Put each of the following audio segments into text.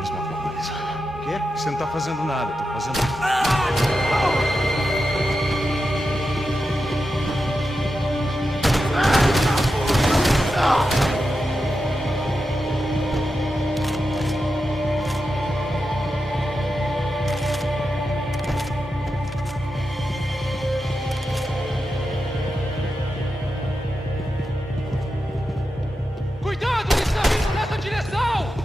próxima fortaleza. O quê? Você não tá fazendo nada, tô fazendo... Cuidado, ele está vindo nessa direção!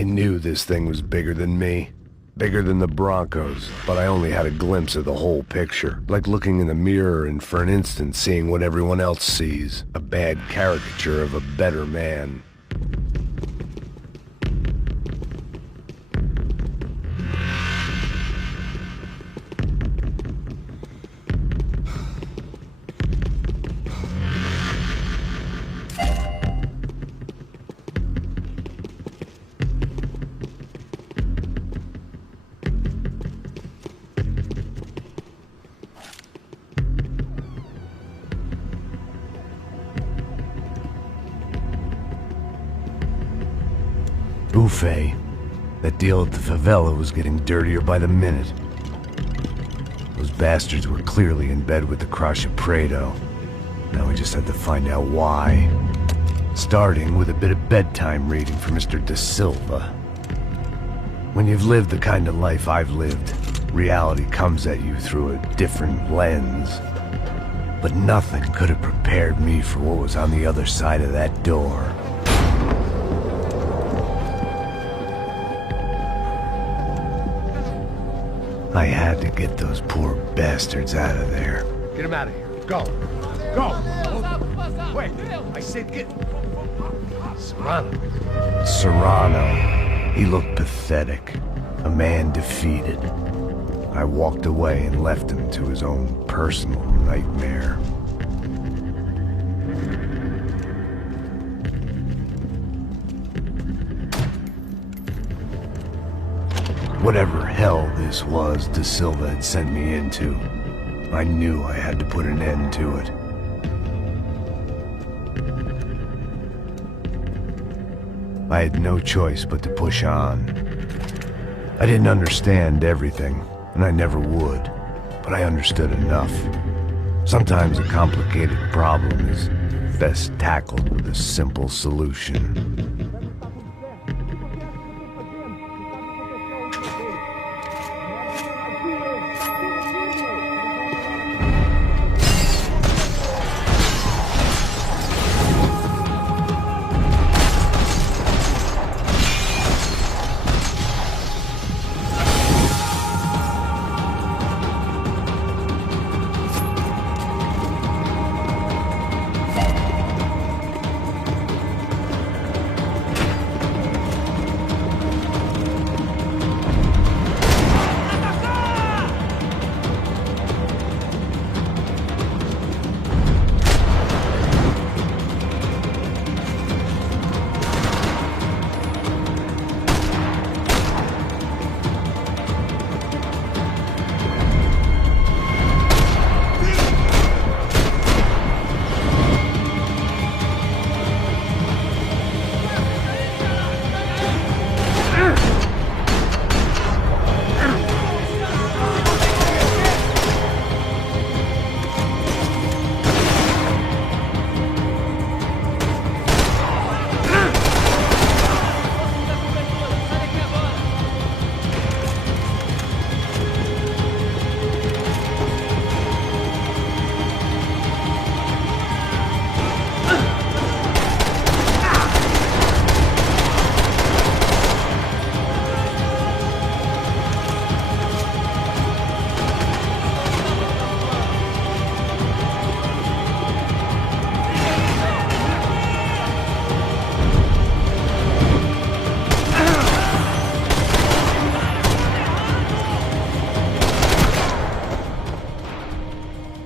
I knew this thing was bigger than me. Bigger than the Broncos, but I only had a glimpse of the whole picture. Like looking in the mirror and for an instant seeing what everyone else sees. A bad caricature of a better man. Buffet. That deal at the favela was getting dirtier by the minute. Those bastards were clearly in bed with the Crush of Prado. Now we just had to find out why. Starting with a bit of bedtime reading for Mr. De Silva. When you've lived the kind of life I've lived, reality comes at you through a different lens. But nothing could have prepared me for what was on the other side of that door. I had to get those poor bastards out of there. Get him out of here. Go. Go. Wait, I said get... Serrano. Serrano. He looked pathetic. A man defeated. I walked away and left him to his own personal nightmare. Whatever hell this was De Silva had sent me into, I knew I had to put an end to it. I had no choice but to push on. I didn't understand everything, and I never would, but I understood enough. Sometimes a complicated problem is best tackled with a simple solution.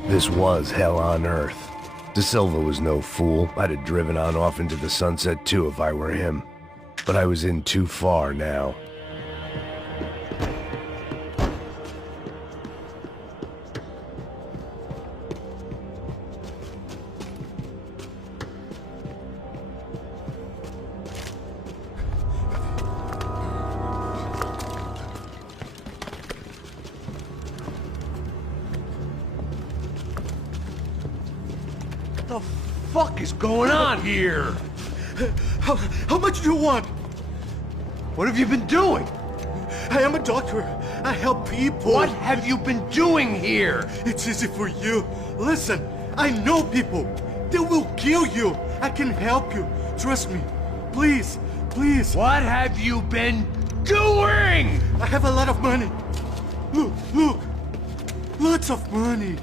This was hell on earth. De Silva was no fool. I'd have driven on off into the sunset too if I were him. But I was in too far now. What the fuck is going on here? How much do you want? What have you been doing? I am a doctor. I help people. What have you been doing here? It's easy for you. Listen, I know people. They will kill you. I can help you. Trust me. Please, please. What have you been doing? I have a lot of money. Look, look. Lots of money.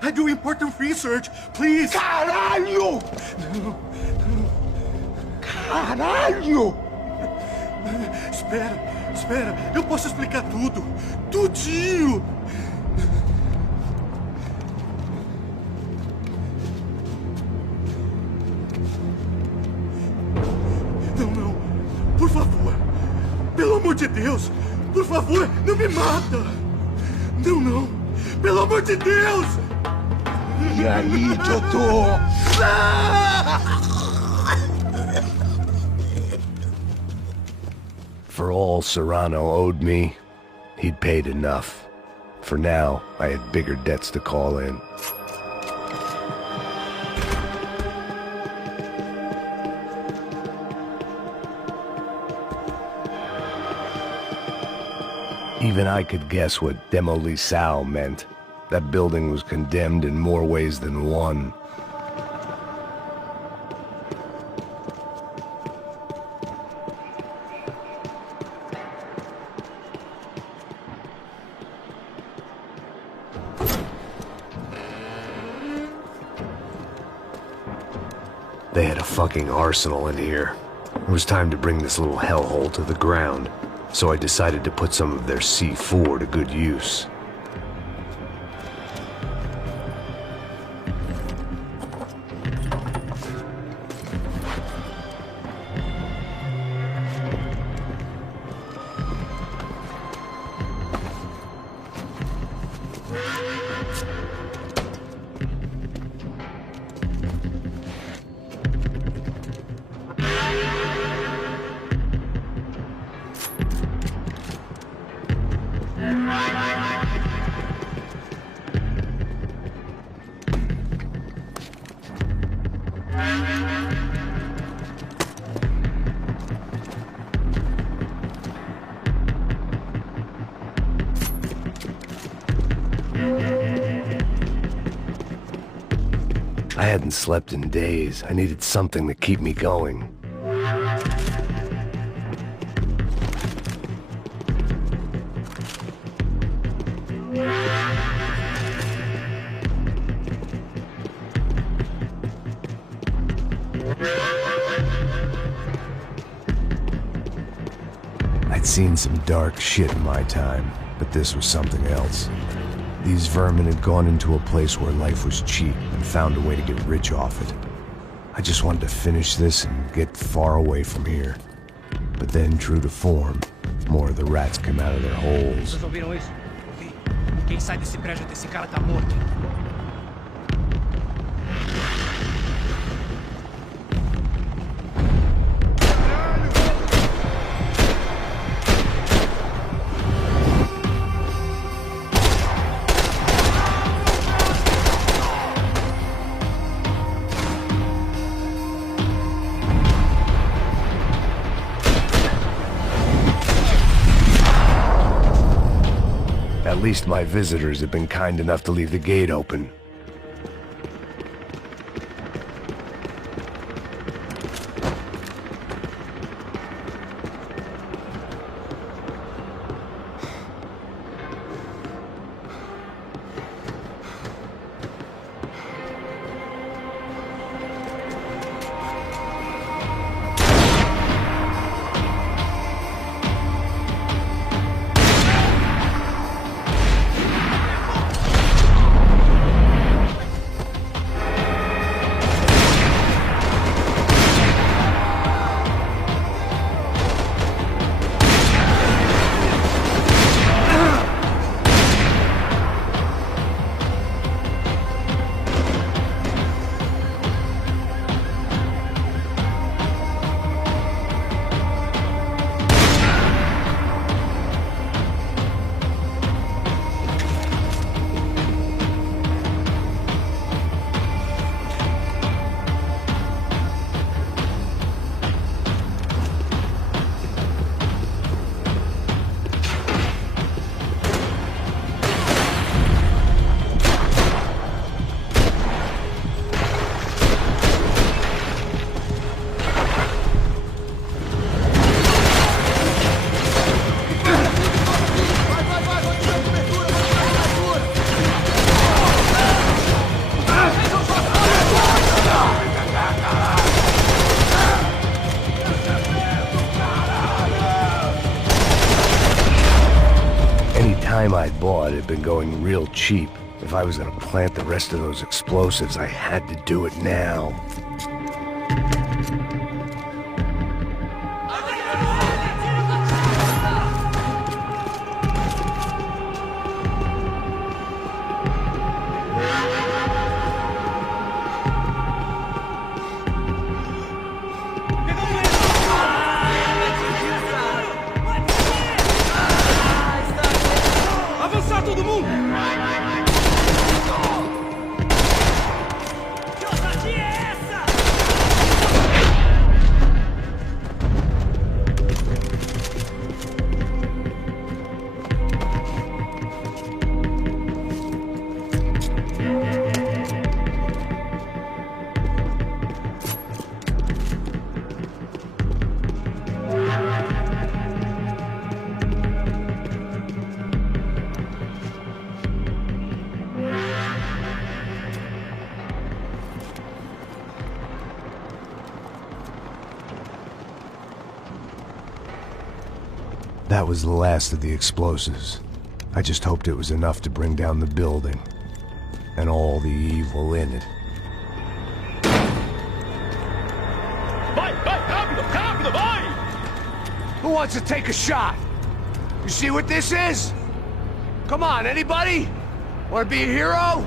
I do important research. Please. Caralho! Caralho! Espera, espera. Eu posso explicar tudo. Tudinho. Não, não. Por favor. Pelo amor de Deus. Por favor, não me mata. Não, não. Pelo amor de Deus. E aí, doutor? For all Serrano owed me, he'd paid enough. For now, I had bigger debts to call in. Even I could guess what demolissao meant. That building was condemned in more ways than one. They had a fucking arsenal in here. It was time to bring this little hellhole to the ground, so I decided to put some of their C4 to good use. I hadn't slept in days. I needed something to keep me going. I'd seen some dark shit in my time, but this was something else. These vermin had gone into a place where life was cheap and found a way to get rich off it. I just wanted to finish this and get far away from here. But then, true to form, more of the rats came out of their holes. Vocês ouviram isso? Ouvi. Quem sai desse prédio desse cara tá morto. At least my visitors have been kind enough to leave the gate open. I'd bought had been going real cheap. If I was gonna plant the rest of those explosives, I had to do it now. Avançar todo mundo! Que ousadia é essa? That was the last of the explosives. I just hoped it was enough to bring down the building. And all the evil in it. Vai, vai, rápido, rápido, vai! Who wants to take a shot? You see what this is? Come on, anybody? Want to be a hero?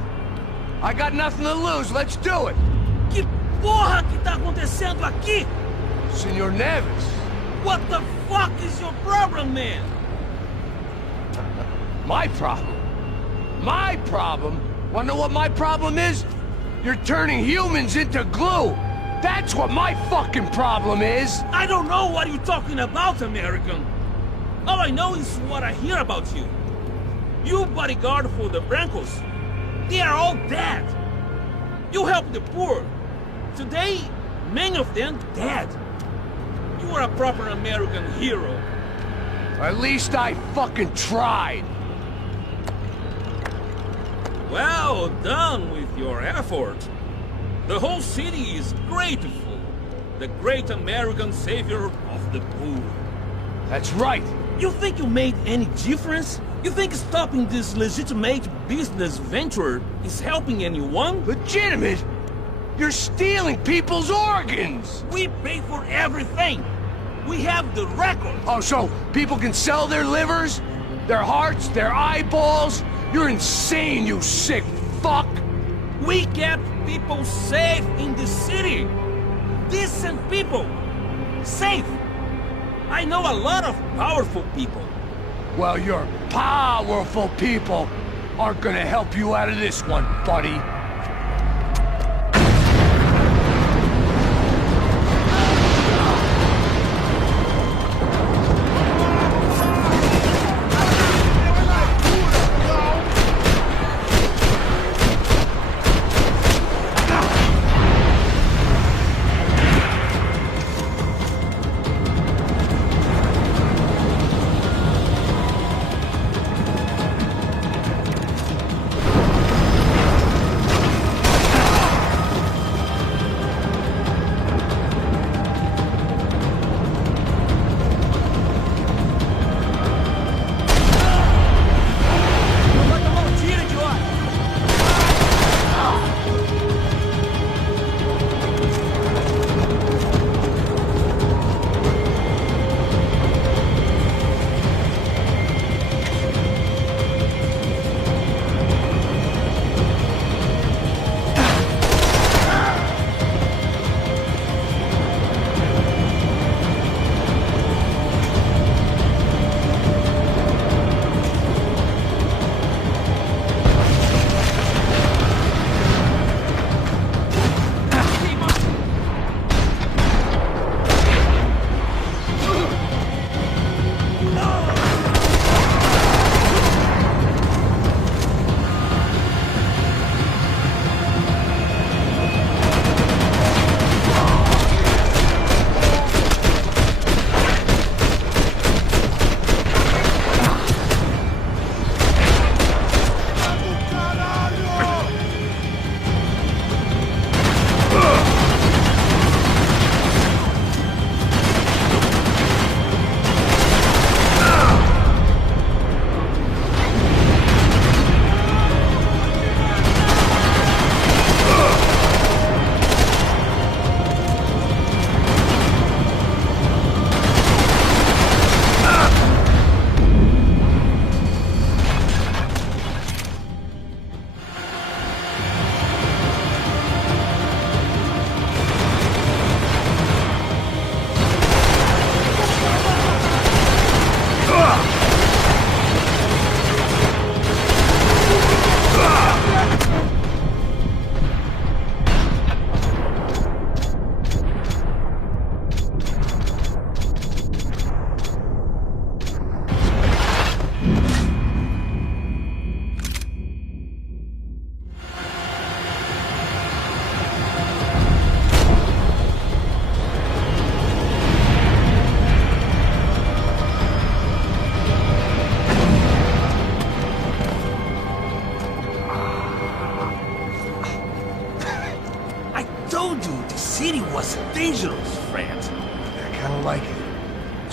I got nothing to lose, let's do it! Que porra que tá acontecendo aqui? Senor Neves. What the fuck is your problem, man? My problem? My problem? Wanna know what my problem is? You're turning humans into glue! That's what my fucking problem is! I don't know what you're talking about, American. All I know is what I hear about you. You bodyguard for the Brancos. They are all dead. You help the poor. Today, many of them dead. You are a proper American hero. At least I fucking tried. Well done with your effort. The whole city is grateful. The great American savior of the poor. That's right. You think you made any difference? You think stopping this legitimate business venture is helping anyone? Legitimate? You're stealing people's organs! We pay for everything. We have the record. Oh, so people can sell their livers? Their hearts? Their eyeballs? You're insane, you sick fuck! We kept people safe in the city. Decent people. Safe. I know a lot of powerful people. Well, your powerful people aren't gonna help you out of this one, buddy.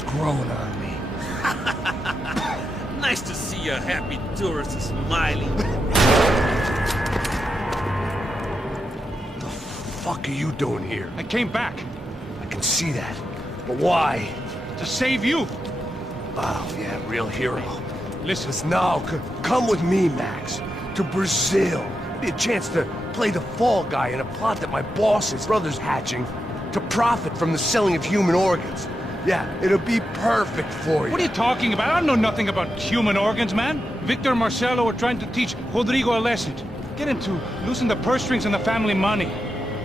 growing on me. Nice to see a happy tourist smiling. What the fuck are you doing here? I came back I can see that. But why? to save you. Oh, yeah, real hero. Listen, Now, come with me, Max. To Brazil. Be a chance to play the fall guy in a plot that my boss's brother's hatching to profit from the selling of human organs. Yeah, it'll be perfect for you. what are you talking about? I don't know nothing about human organs, man. Victor and Marcelo were trying to teach Rodrigo a lesson. Get into losing the purse strings and the family money.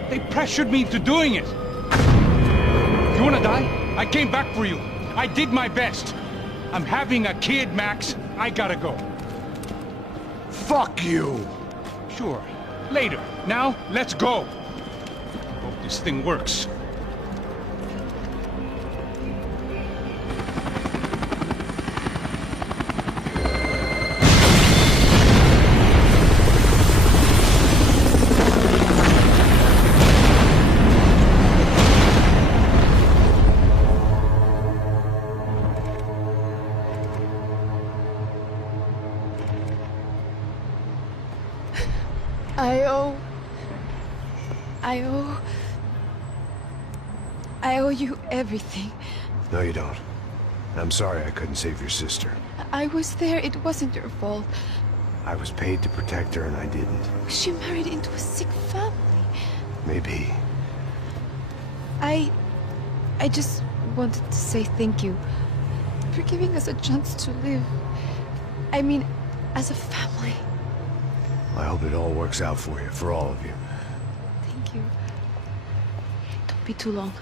They pressured me into doing it. You wanna die? I came back for you. I did my best. I'm having a kid, Max. I gotta go. Fuck you! Sure. Later. Now, let's go. Hope this thing works. I owe you everything. No, you don't. I'm sorry I couldn't save your sister. I was there, it wasn't your fault. I was paid to protect her and I didn't. She married into a sick family. Maybe. I just wanted to say thank you for giving us a chance to live. I mean, as a family. I hope it all works out for you, for all of you. Thank you. Don't be too long.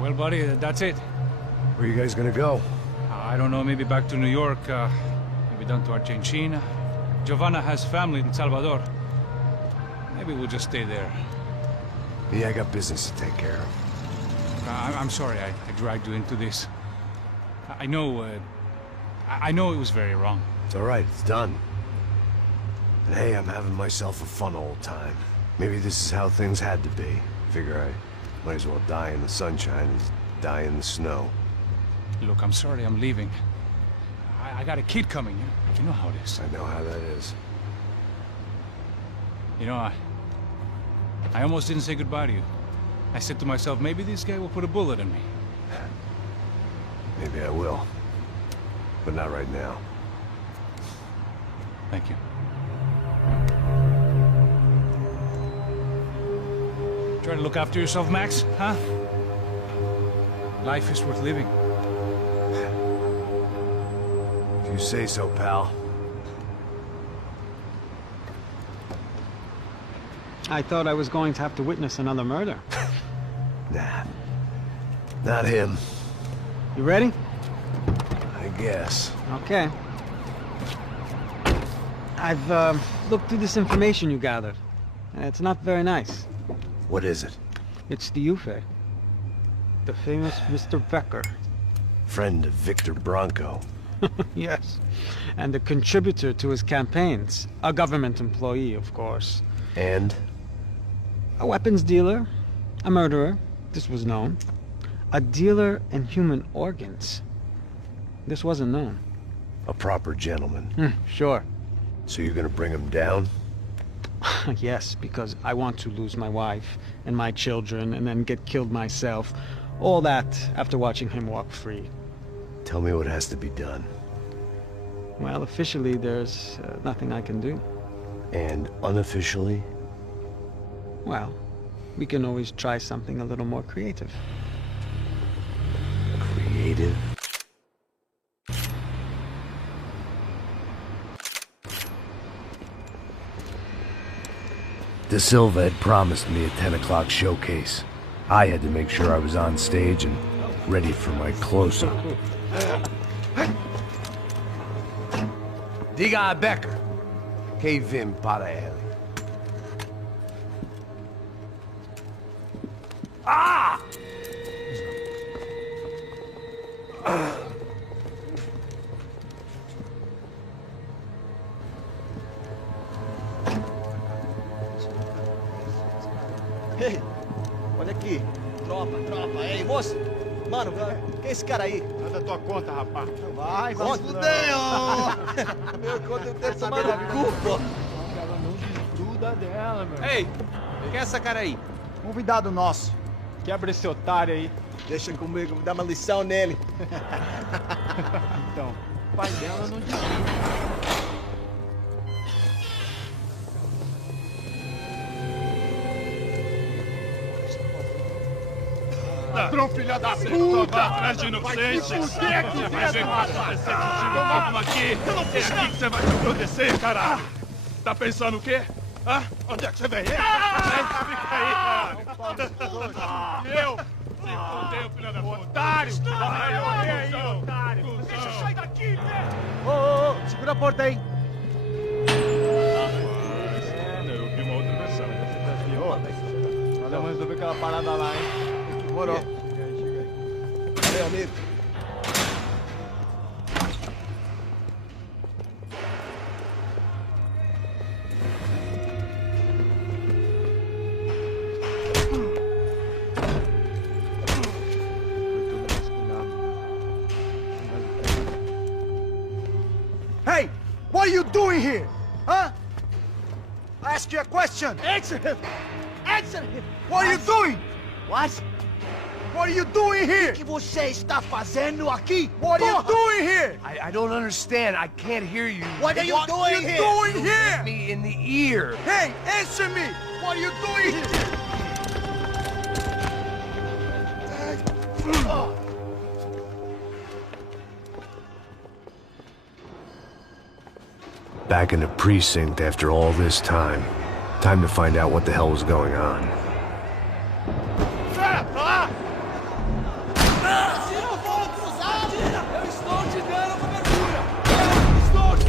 Well, buddy, that's it. Where are you guys gonna go? I don't know, maybe back to New York, maybe down to Argentina. Giovanna has family in Salvador. Maybe we'll just stay there. Yeah, I got business to take care of. I'm sorry I dragged you into this. I know it was very wrong. It's all right, it's done. And hey, I'm having myself a fun old time. Maybe this is how things had to be. Figure I might as well die in the sunshine as die in the snow. Look, I'm sorry I'm leaving. I got a kid coming, you know how it is. I know how that is. You know, I almost didn't say goodbye to you. I said to myself, maybe this guy will put a bullet in me. Maybe I will. But not right now. Thank you. Try to look after yourself, Max, huh? Life is worth living. If you say so, pal. I thought I was going to have to witness another murder. Nah. Not him. You ready? I guess. Okay. I've looked through this information you gathered. And it's not very nice. What is it? It's the Ufe. The famous Mr. Becker. Friend of Victor Bronco. Yes. And a contributor to his campaigns. A government employee, of course. And? A weapons dealer. A murderer. This was known. A dealer in human organs. This wasn't known. A proper gentleman. Sure. So you're gonna bring him down? Yes, because I want to lose my wife and my children and then get killed myself. All that after watching him walk free. Tell me what has to be done. Well, officially there's nothing I can do. And unofficially? Well, we can always try something a little more creative. Creative? De Silva had promised me a 10 o'clock showcase. I had to make sure I was on stage and ready for my close-up. Diga a Becker. Que vim para ele. Ah! Ei, olha aqui. Tropa. Ei, moço. Mano, quem é esse cara aí? Manda tua conta, rapaz. Vai, fudeu! Meu conta eu tenho tomado culpa. Ela não desgruda dela, meu. Ei, quem é essa cara aí? Convidado nosso. Quebra esse otário aí. Deixa comigo, me dá uma lição nele. Então, o pai dela não desgruda. Ladrão, filha da puta! Vai atrás de inocente! Vai ver o que vai acontecer contigo mesmo aqui! É aqui que você vai se acontecer, caralho! Tá pensando o quê? Hã? Onde é que você vem? Fica aí, caralho! Eu? Se fodeu, filha da puta! Otário! Vai, otário! Deixa eu sair daqui, velho! Ô, segura a porta aí. Eu vi uma outra versão. Vamos resolver aquela parada lá, hein? Demorou. Chega aí. Valeu, amigo. Hey, what are you doing here? Huh? I ask you a question. Answer him. Answer him. What are you doing? What? What are you doing here? O que você está fazendo aqui? What are you doing here? I don't understand. I can't hear you. What are you doing here? Doing Hit here? me in the ear. Hey, answer me. What are you doing here? Back in the precinct after all this time. Time to find out what the hell was going on. Eu estou te dando cobertura! Estou te...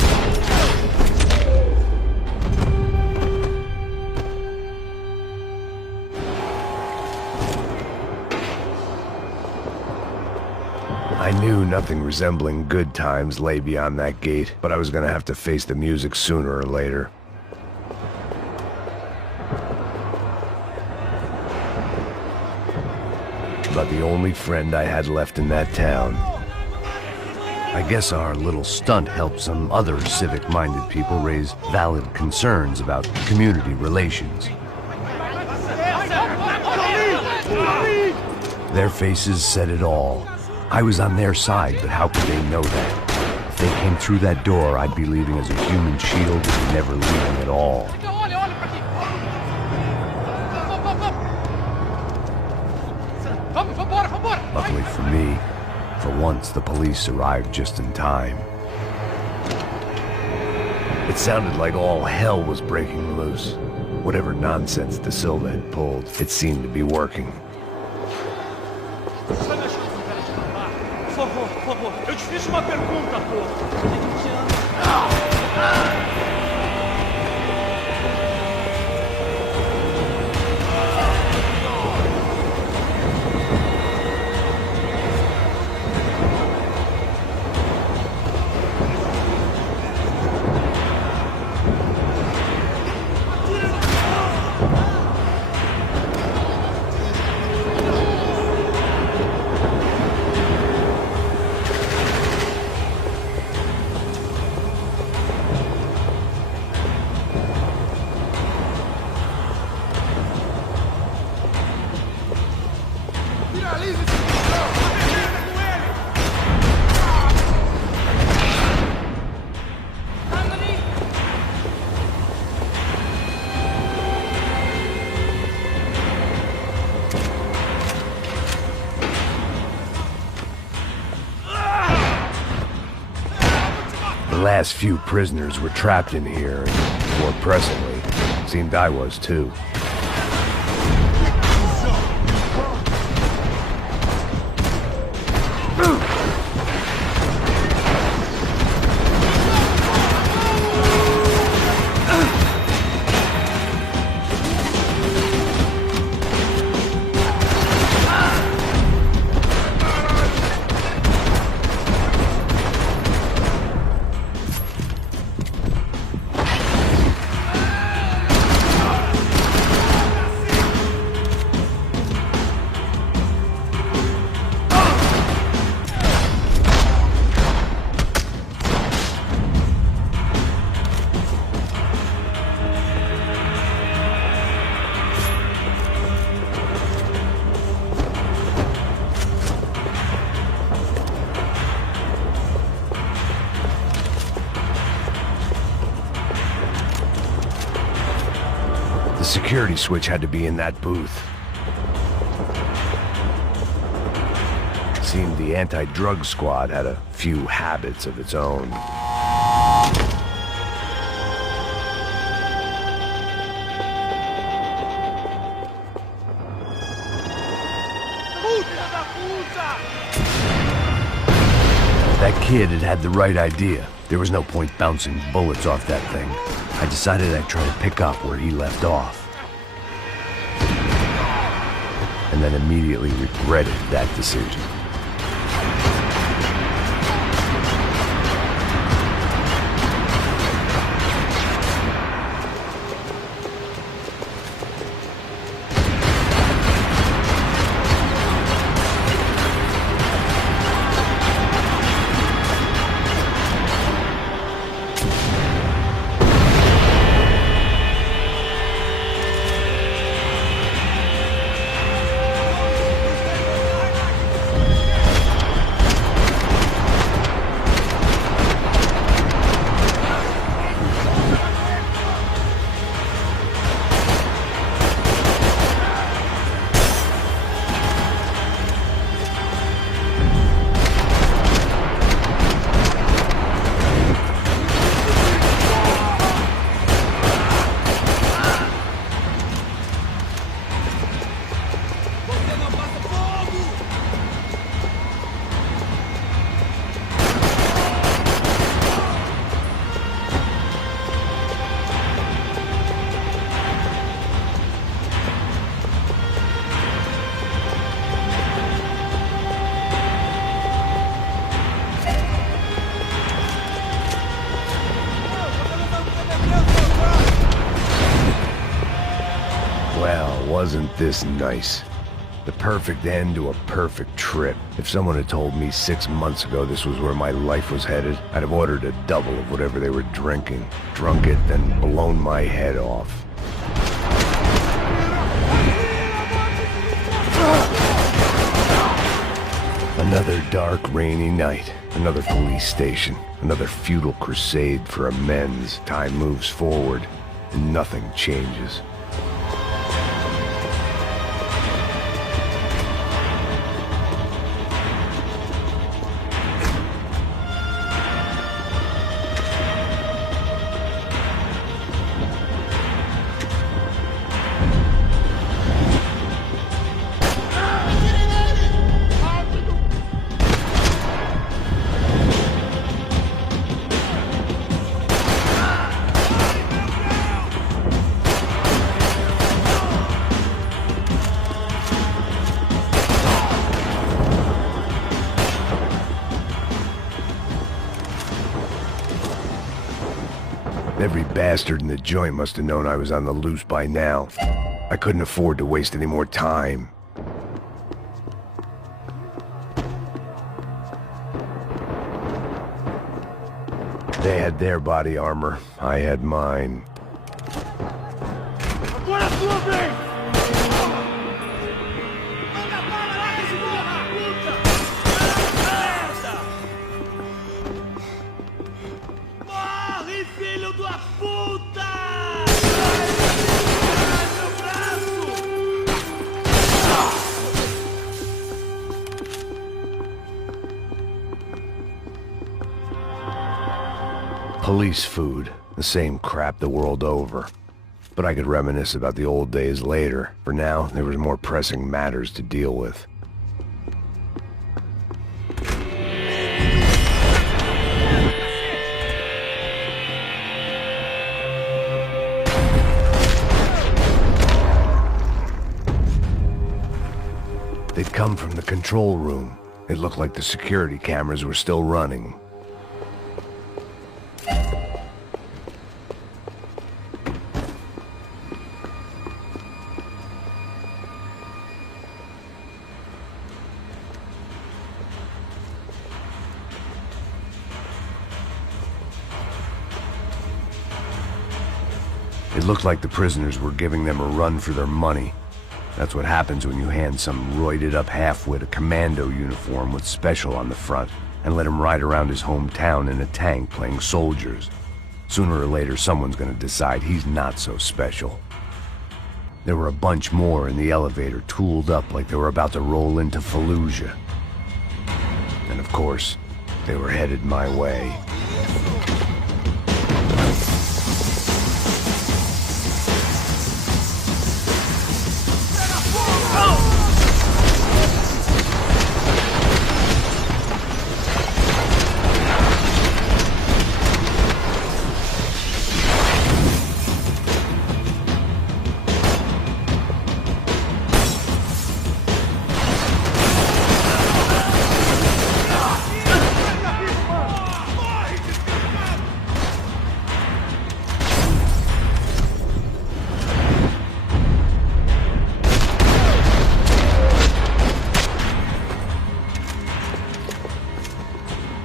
I knew nothing resembling good times lay beyond that gate, but I was gonna have to face the music sooner or later. About the only friend I had left in that town. I guess our little stunt helped some other civic-minded people raise valid concerns about community relations. Their faces said it all. I was on their side, but how could they know that? If they came through that door, I'd be leaving as a human shield and never leaving at all. Olha pra aqui! Vambora! Luckily for me, for once the police arrived just in time. It sounded like all hell was breaking loose. Whatever nonsense De Silva had pulled, it seemed to be working. Por favor, eu te fiz uma pergunta, pô. A gente te ama. The last few prisoners were trapped in here, and more presently, seemed I was too. security switch had to be in that booth. Seemed the anti-drug squad had a few habits of its own. That kid had the right idea. There was no point bouncing bullets off that thing. I decided I'd try to pick up where he left off. And then immediately regretted that decision. Wasn't this nice? The perfect end to a perfect trip. If someone had told me 6 months ago this was where my life was headed, I'd have ordered a double of whatever they were drinking, drunk it, then blown my head off. Another dark, rainy night. Another police station. Another futile crusade for amends. Time moves forward, and nothing changes. Every bastard in the joint must have known I was on the loose by now. I couldn't afford to waste any more time. They had their body armor. I had mine. Police food, the same crap the world over. But I could reminisce about the old days later. For now, there was more pressing matters to deal with. They'd come from the control room. It looked like the security cameras were still running. It looked like the prisoners were giving them a run for their money. That's what happens when you hand some roided-up halfwit a commando uniform with special on the front and let him ride around his hometown in a tank playing soldiers. Sooner or later, someone's gonna decide he's not so special. There were a bunch more in the elevator, tooled up like they were about to roll into Fallujah. And of course, they were headed my way.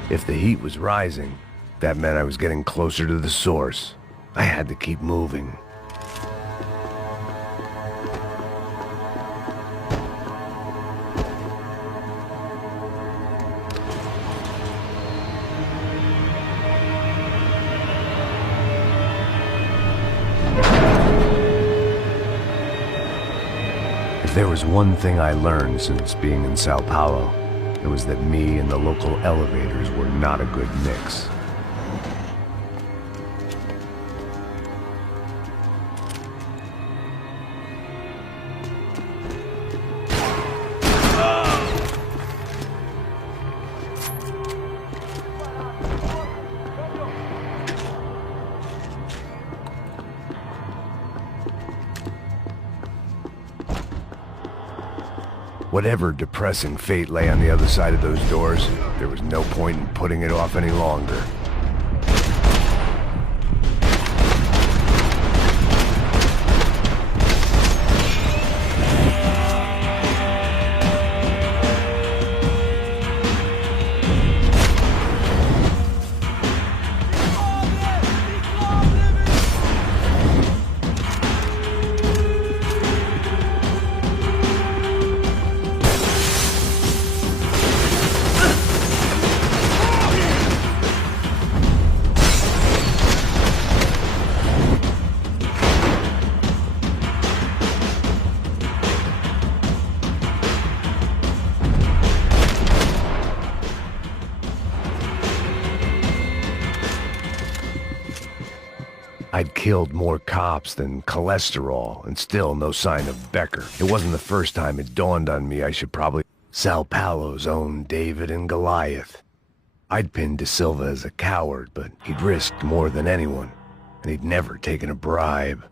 If the heat was rising, that meant I was getting closer to the source. I had to keep moving. If there was one thing I learned since being in Sao Paulo, it was that me and the local elevators were not a good mix. Whatever depressing fate lay on the other side of those doors, there was no point in putting it off any longer. I'd killed more cops than cholesterol, and still no sign of Becker. It wasn't the first time it dawned on me I should probably... Sao Paulo's own David and Goliath. I'd pinned De Silva as a coward, but he'd risked more than anyone, and he'd never taken a bribe.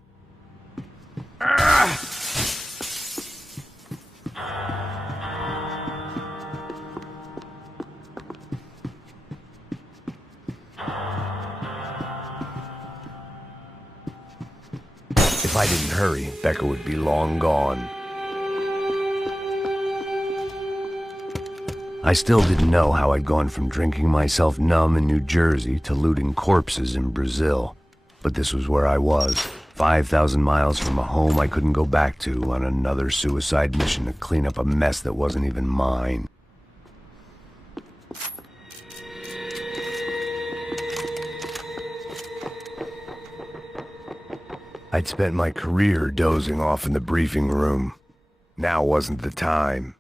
If I didn't hurry, Becker would be long gone. I still didn't know how I'd gone from drinking myself numb in New Jersey to looting corpses in Brazil. But this was where I was, 5,000 miles from a home I couldn't go back to, on another suicide mission to clean up a mess that wasn't even mine. I'd spent my career dozing off in the briefing room. Now wasn't the time.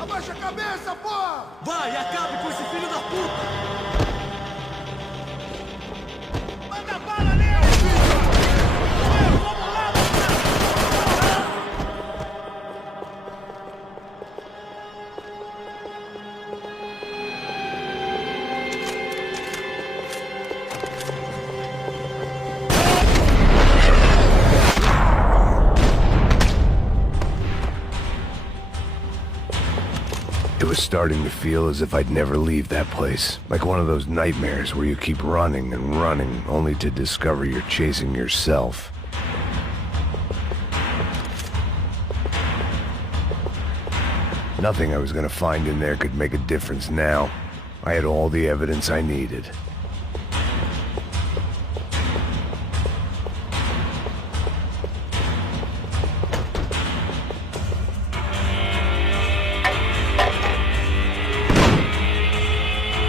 Abaixa a cabeça, porra! Vai, acabe com esse filho da puta! Manda bala nele, filho! Vamos lá, It was starting to feel as if I'd never leave that place. Like one of those nightmares where you keep running and running, only to discover you're chasing yourself. Nothing I was gonna find in there could make a difference now. I had all the evidence I needed.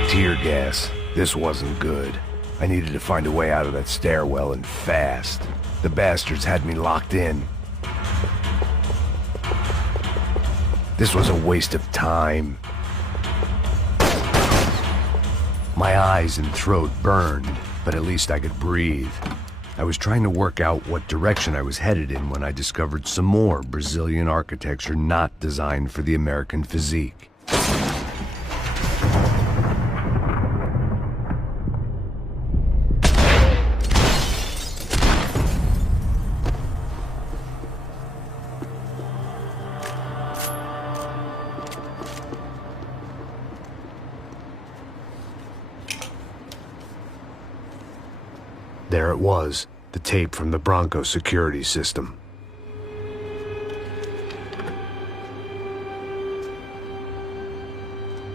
tear gas. This wasn't good. I needed to find a way out of that stairwell and fast. The bastards had me locked in. This was a waste of time. My eyes and throat burned, but at least I could breathe. I was trying to work out what direction I was headed in when I discovered some more Brazilian architecture not designed for the American physique. There it was, the tape from the Bronco security system.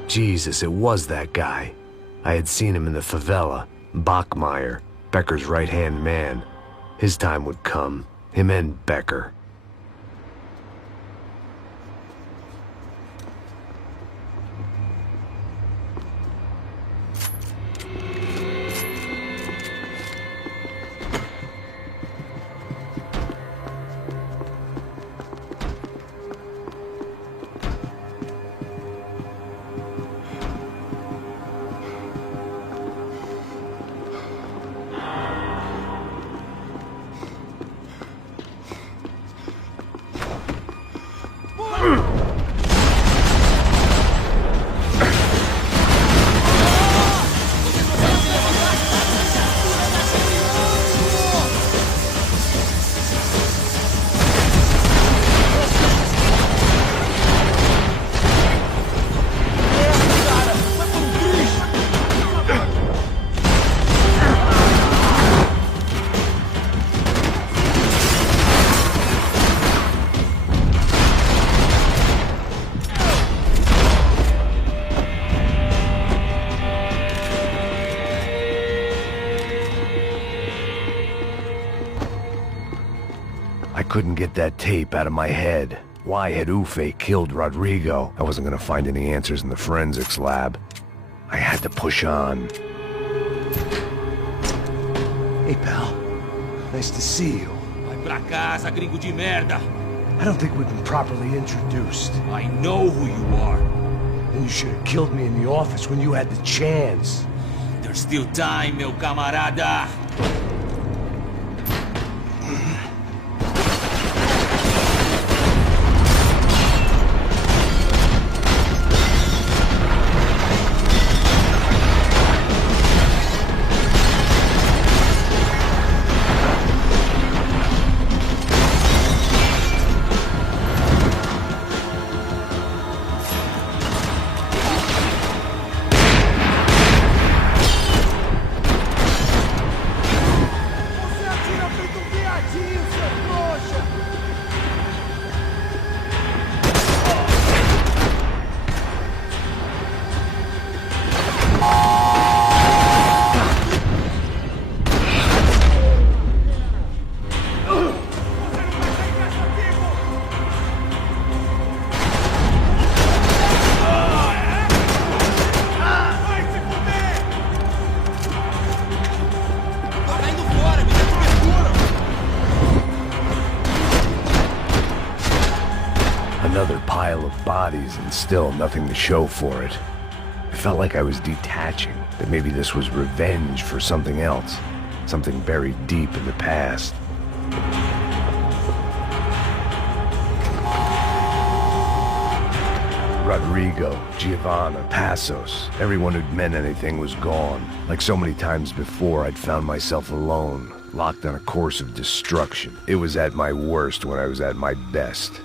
Jesus, it was that guy. I had seen him in the favela, Bachmeyer, Becker's right-hand man. His time would come, him and Becker. I couldn't get that tape out of my head. Why had Ufe killed Rodrigo? I wasn't gonna find any answers in the forensics lab. I had to push on. Hey, pal. Nice to see you. Vai pra casa, gringo de merda. I don't think we've been properly introduced. I know who you are. Then you should have killed me in the office when you had the chance. There's still time, meu camarada. Another pile of bodies and still nothing to show for it. I felt like I was detaching, that maybe this was revenge for something else, something buried deep in the past. Rodrigo, Giovanna, Passos, everyone who'd meant anything was gone. Like so many times before, I'd found myself alone, locked on a course of destruction. It was at my worst when I was at my best.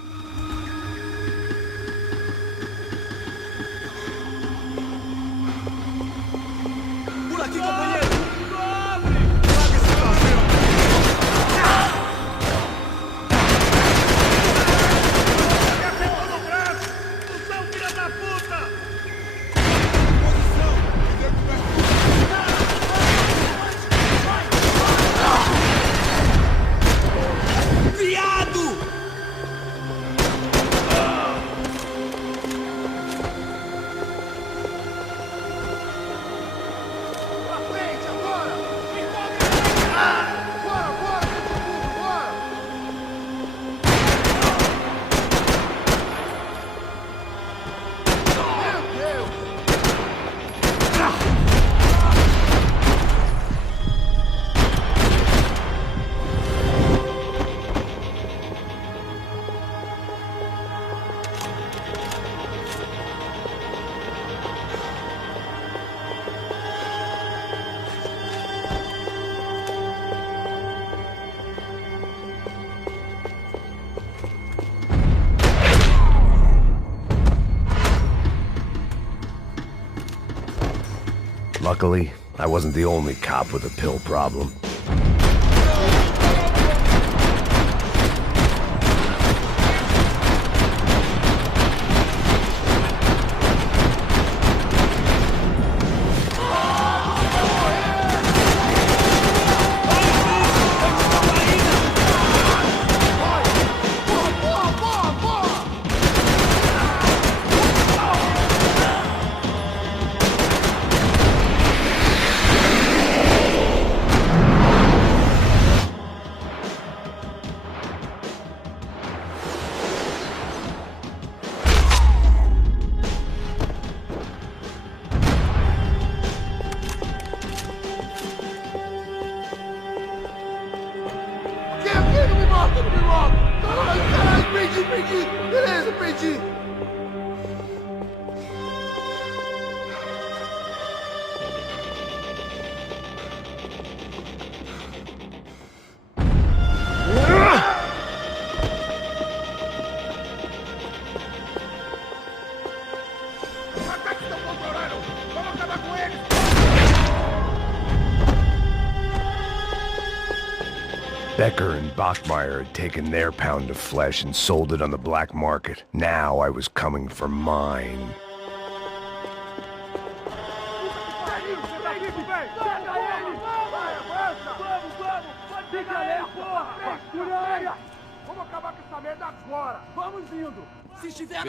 Luckily, I wasn't the only cop with a pill problem. Beleza, perdi! Becker and Bachmeyer had taken their pound of flesh and sold it on the black market. Now I was coming for mine.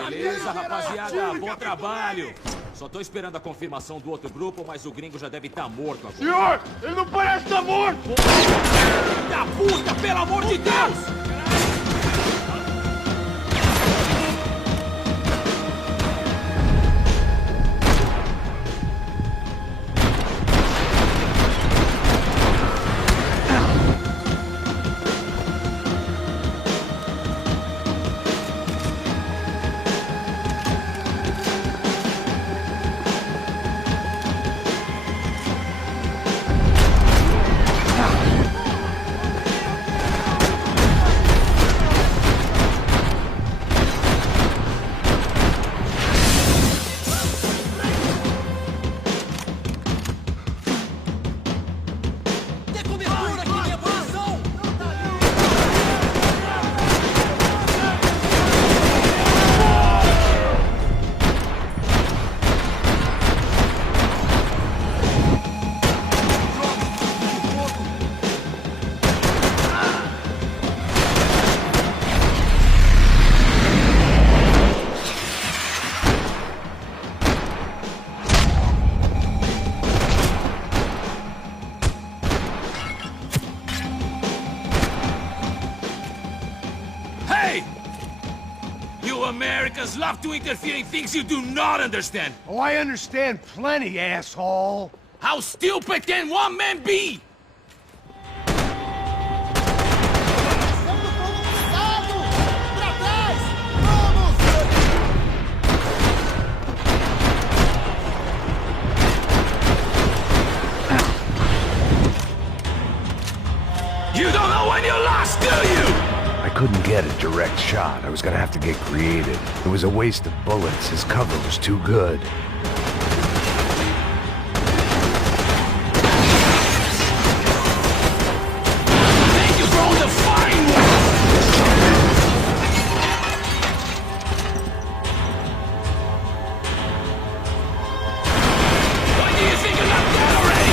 Beleza, rapaziada, bom trabalho. Só tô esperando a confirmação do outro grupo, mas o gringo já deve estar morto agora. Senhor, ele não parece estar morto! Da puta, pelo amor de Deus! Americans love to interfere in things you do not understand. Oh, I understand plenty, asshole. How stupid can one man be? You don't know when you're lost, do you? I couldn't get a direct shot. I was gonna have to get creative. It was a waste of bullets. His cover was too good. Thank you for all the fine work! Why do you think you're not dead already?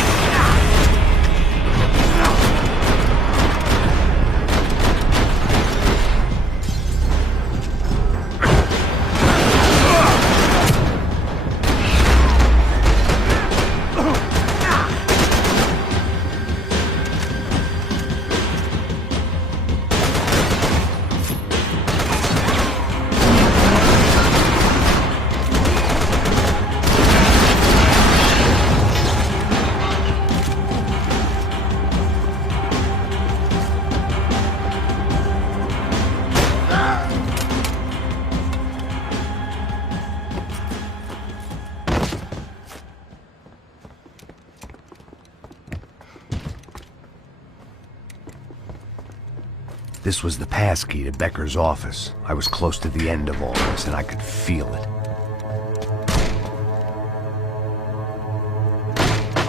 This was the passkey to Becker's office. I was close to the end of all this, and I could feel it.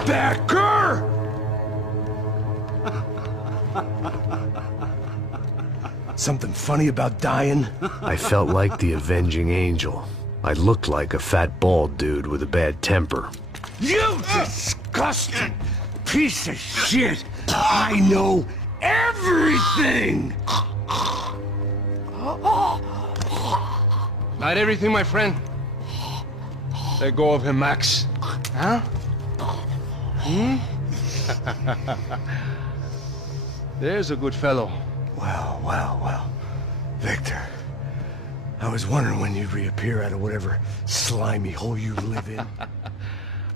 Becker! Something funny about dying? I felt like the avenging angel. I looked like a fat bald dude with a bad temper. You disgusting piece of shit! I know everything! Not everything, my friend. Let go of him, Max. Huh? There's a good fellow. Well. Victor, I was wondering when you'd reappear out of whatever slimy hole you live in.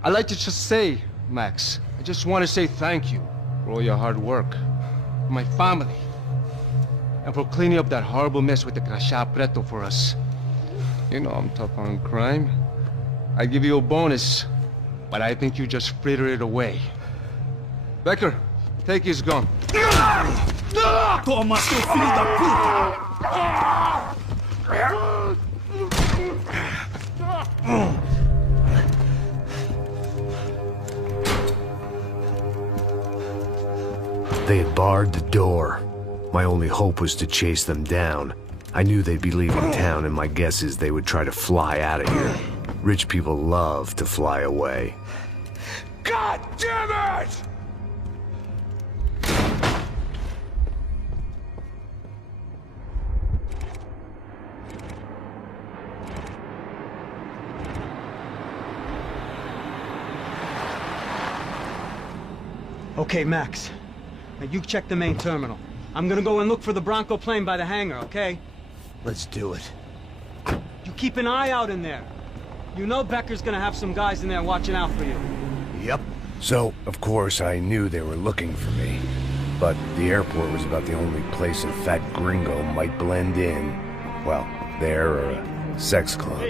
I'd like to just say, Max, I just want to say thank you for all your hard work, for my family, and for cleaning up that horrible mess with the Crachá Preto for us. You know I'm tough on crime. I'd give you a bonus, but I think you just fritter it away. Becker, take his gun. Toma, seu filho da puta! They had barred the door. My only hope was to chase them down. I knew they'd be leaving town, and my guess is they would try to fly out of here. Rich people love to fly away. God damn it! Okay, Max. Now you check the main terminal. I'm gonna go and look for the Bronco plane by the hangar, okay? Let's do it. You keep an eye out in there. You know Becker's gonna have some guys in there watching out for you. Yep. So, of course, I knew they were looking for me. But the airport was about the only place a fat gringo might blend in. Well, there or a sex club.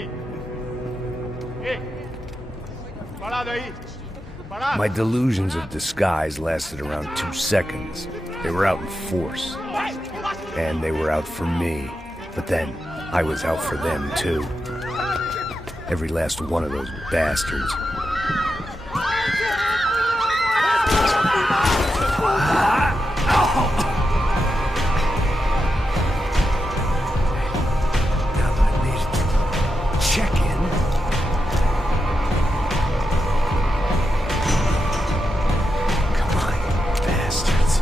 My delusions of disguise lasted around 2 seconds. They were out in force. And they were out for me. But then, I was out for them too. Every last one of those bastards. Now that I made it to check-in, come on, bastards.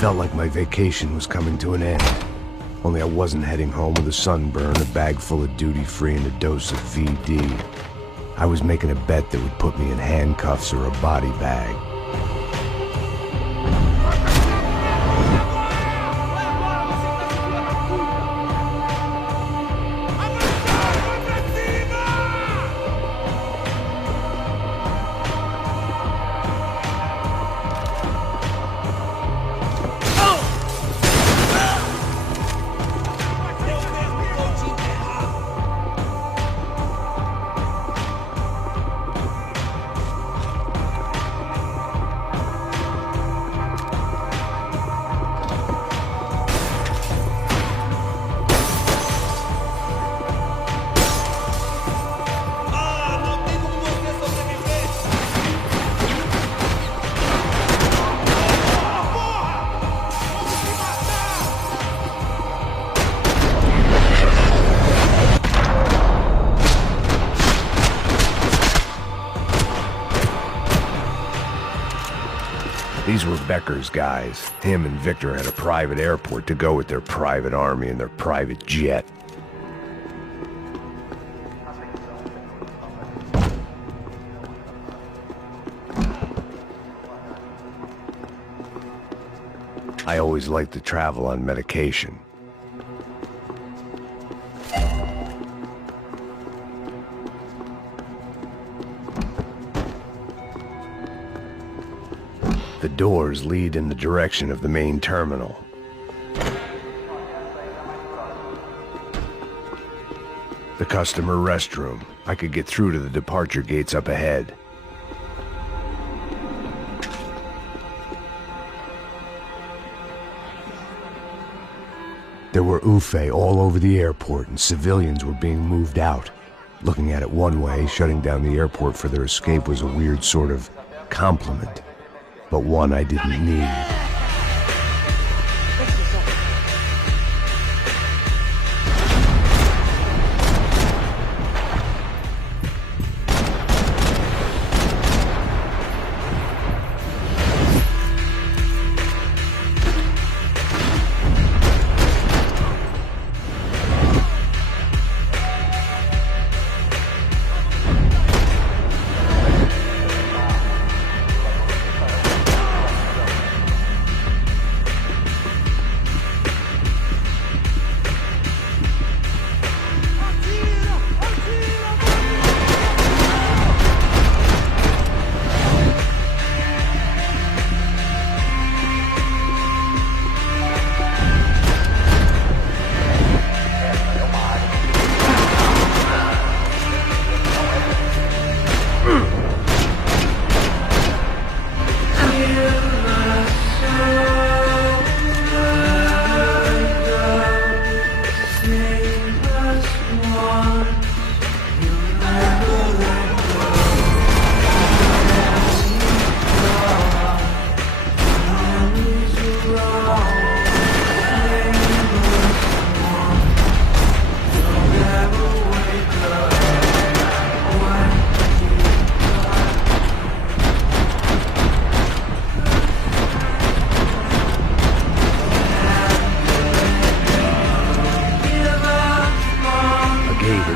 felt like my vacation was coming to an end. Only I wasn't heading home with a sunburn, a bag full of duty-free, and a dose of VD. I was making a bet that would put me in handcuffs or a body bag. These were Becker's guys. Him and Victor had a private airport to go with their private army and their private jet. I always liked to travel on medication. The doors lead in the direction of the main terminal. The customer restroom. I could get through to the departure gates up ahead. There were UFE all over the airport, and civilians were being moved out. Looking at it one way, shutting down the airport for their escape was a weird sort of compliment, but one I didn't need.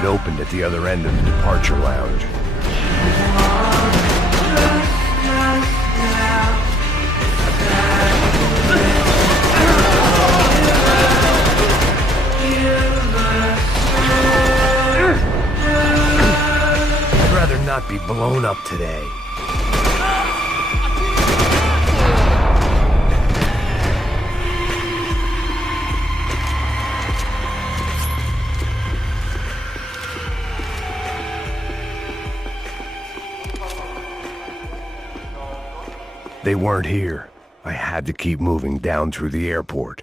Opened at the other end of the departure lounge. I'd rather not be blown up today. They weren't here. I had to keep moving down through the airport.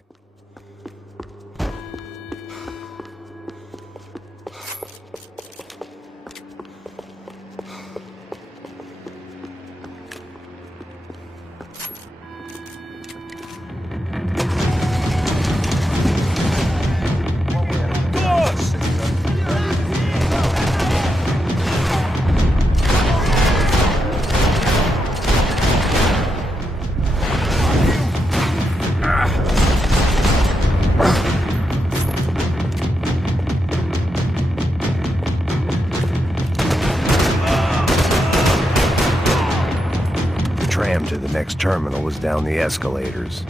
to the next terminal was down the escalators.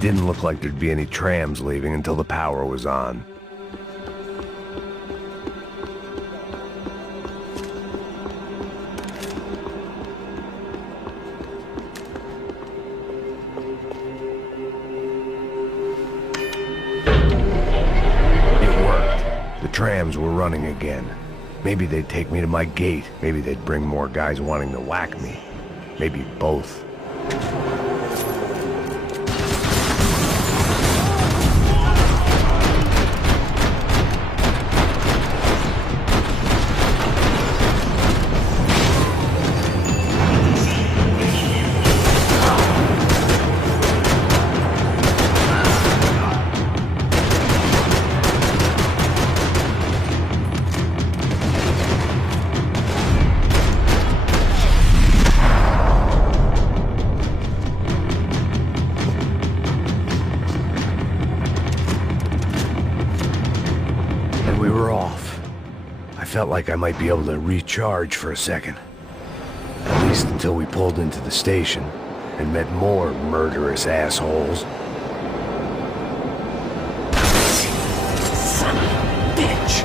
Didn't look like there'd be any trams leaving until the power was on. It worked. The trams were running again. Maybe they'd take me to my gate. Maybe they'd bring more guys wanting to whack me. Maybe both. Felt like I might be able to recharge for a second. At least until we pulled into the station and met more murderous assholes. Son of a bitch!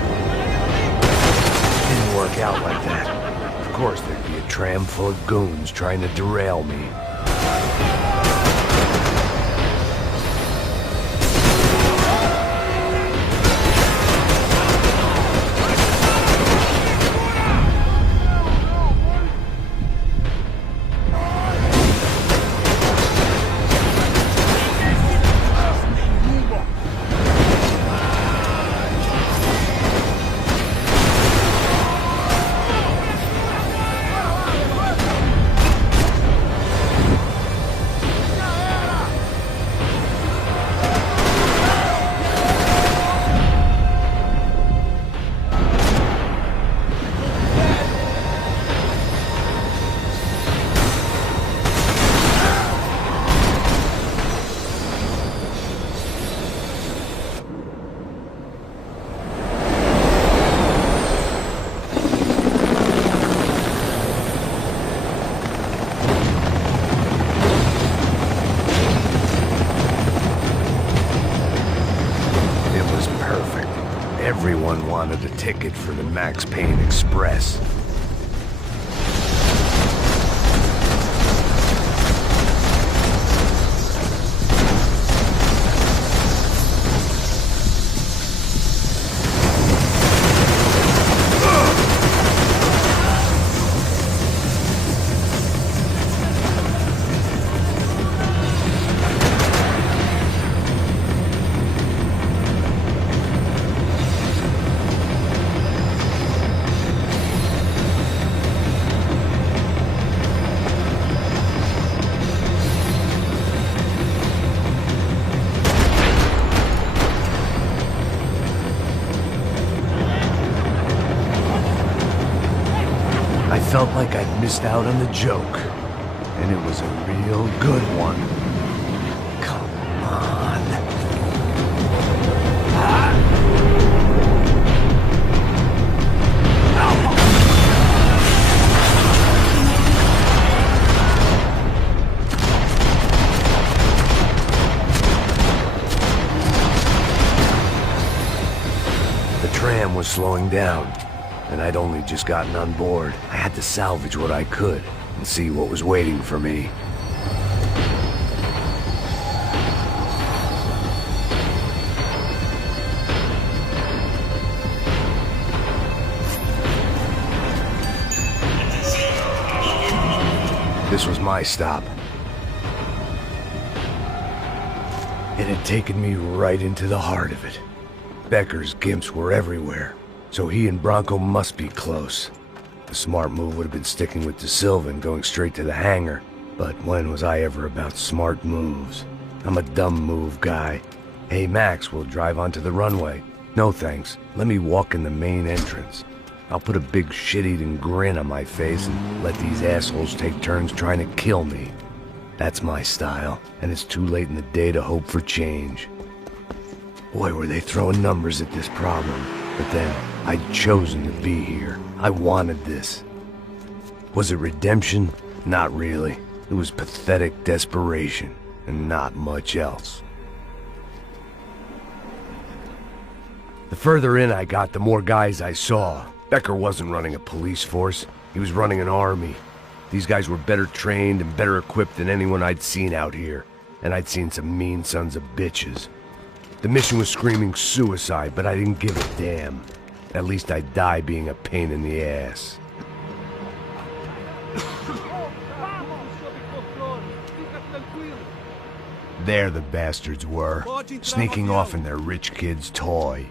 Didn't work out like that. Of course there'd be a tram full of goons trying to derail me. Everyone wanted a ticket for the Max Payne Express. I felt like I'd missed out on the joke, and it was a real good one. Come on. The tram was slowing down, and I'd only just gotten on board. I had to salvage what I could and see what was waiting for me. This was my stop. It had taken me right into the heart of it. Becker's gimps were everywhere, so he and Bronco must be close. The smart move would have been sticking with De Silva and going straight to the hangar, but when was I ever about smart moves? I'm a dumb move guy. Hey Max, we'll drive onto the runway. No thanks, let me walk in the main entrance. I'll put a big shit-eating grin on my face and let these assholes take turns trying to kill me. That's my style, and it's too late in the day to hope for change. Boy, were they throwing numbers at this problem. But then, I'd chosen to be here. I wanted this. Was it redemption? Not really. It was pathetic desperation, and not much else. The further in I got, the more guys I saw. Becker wasn't running a police force. He was running an army. These guys were better trained and better equipped than anyone I'd seen out here. And I'd seen some mean sons of bitches. The mission was screaming suicide, but I didn't give a damn. At least I'd die being a pain in the ass. There the bastards were, sneaking off in their rich kid's toy.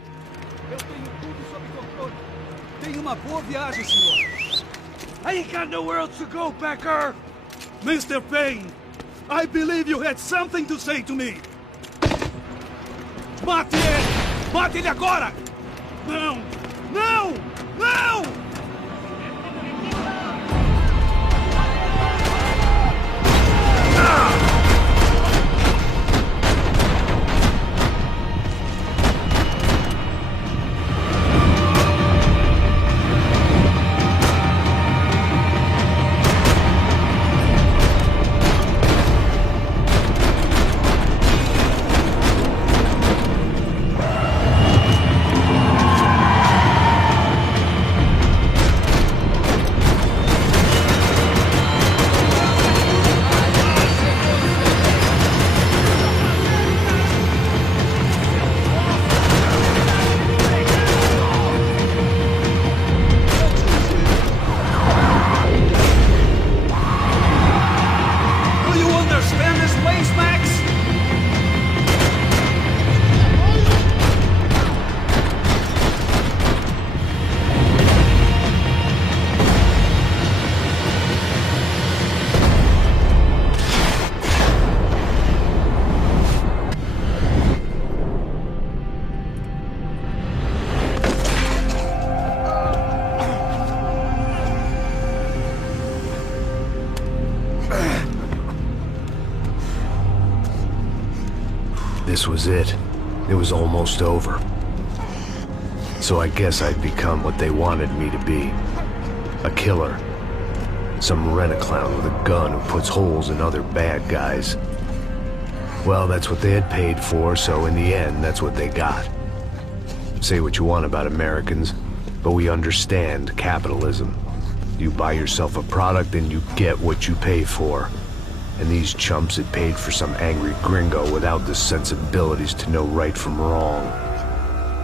I ain't got nowhere else to go, Becker! Mr. Payne, I believe you had something to say to me. Mate ele! Mate ele agora! Não! Não! Não! This was it. It was almost over. So I guess I'd become what they wanted me to be. A killer. Some rent-a-clown with a gun who puts holes in other bad guys. Well, that's what they had paid for, so in the end, that's what they got. Say what you want about Americans, but we understand capitalism. You buy yourself a product and you get what you pay for. And these chumps had paid for some angry gringo without the sensibilities to know right from wrong.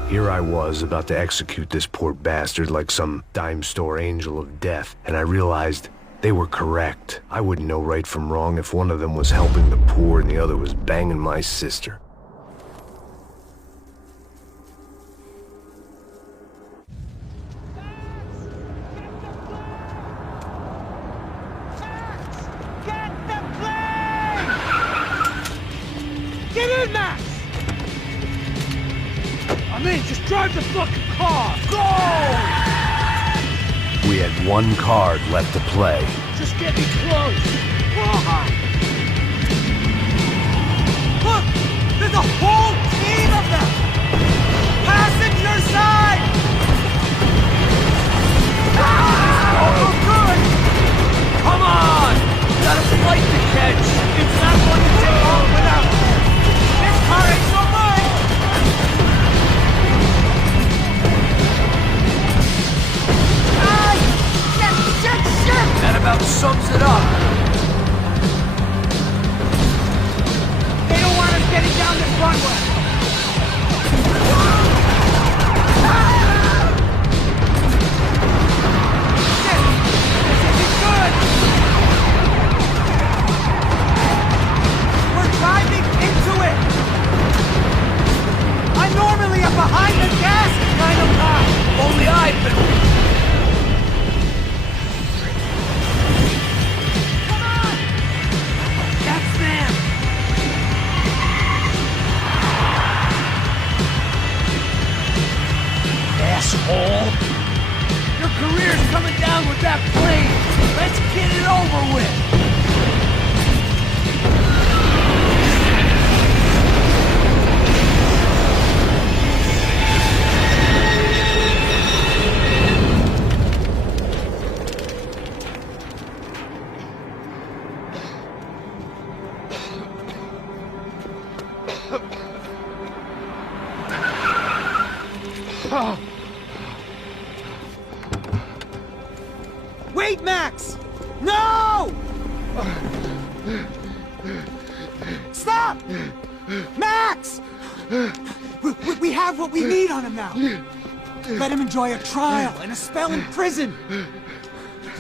Here I was, about to execute this poor bastard like some dime store angel of death, and I realized they were correct. I wouldn't know right from wrong if one of them was helping the poor and the other was banging my sister. Get in, Max! I'm in, just drive the fucking car! Go! We had one card left to play. Just get me close! Look! There's a whole team of them! Passenger side! Oh, good! Come on! Got a flight to catch! It's not going to take long without... All right, so much! Shit! That about sums it up. They don't want us getting down this runway. asshole! Your career's coming down with that plane! Let's get it over with! Wait, Max! No! Stop! Max! We have what we need on him now. Let him enjoy a trial and a spell in prison.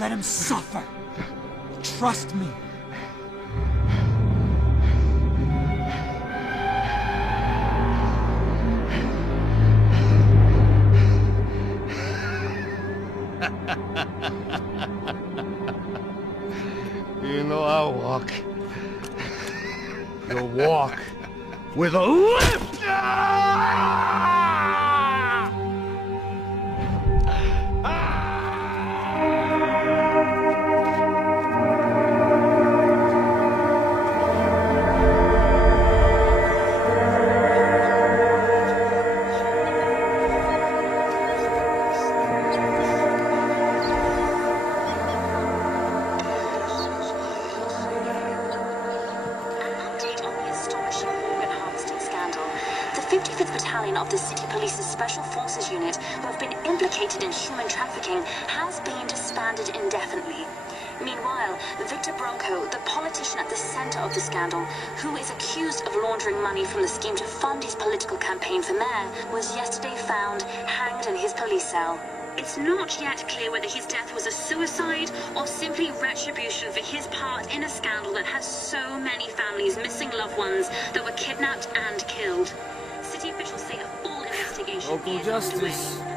Let him suffer. Trust me. You know I'll walk. You'll walk with a lift! Of the City Police's Special Forces Unit, who have been implicated in human trafficking, has been disbanded indefinitely. Meanwhile, Victor Bronco, the politician at the center of the scandal, who is accused of laundering money from the scheme to fund his political campaign for mayor, was yesterday found hanged in his police cell. It's not yet clear whether his death was a suicide or simply retribution for his part in a scandal that has so many families missing loved ones that were kidnapped and killed. City officials say a full investigation Local is justice. underway.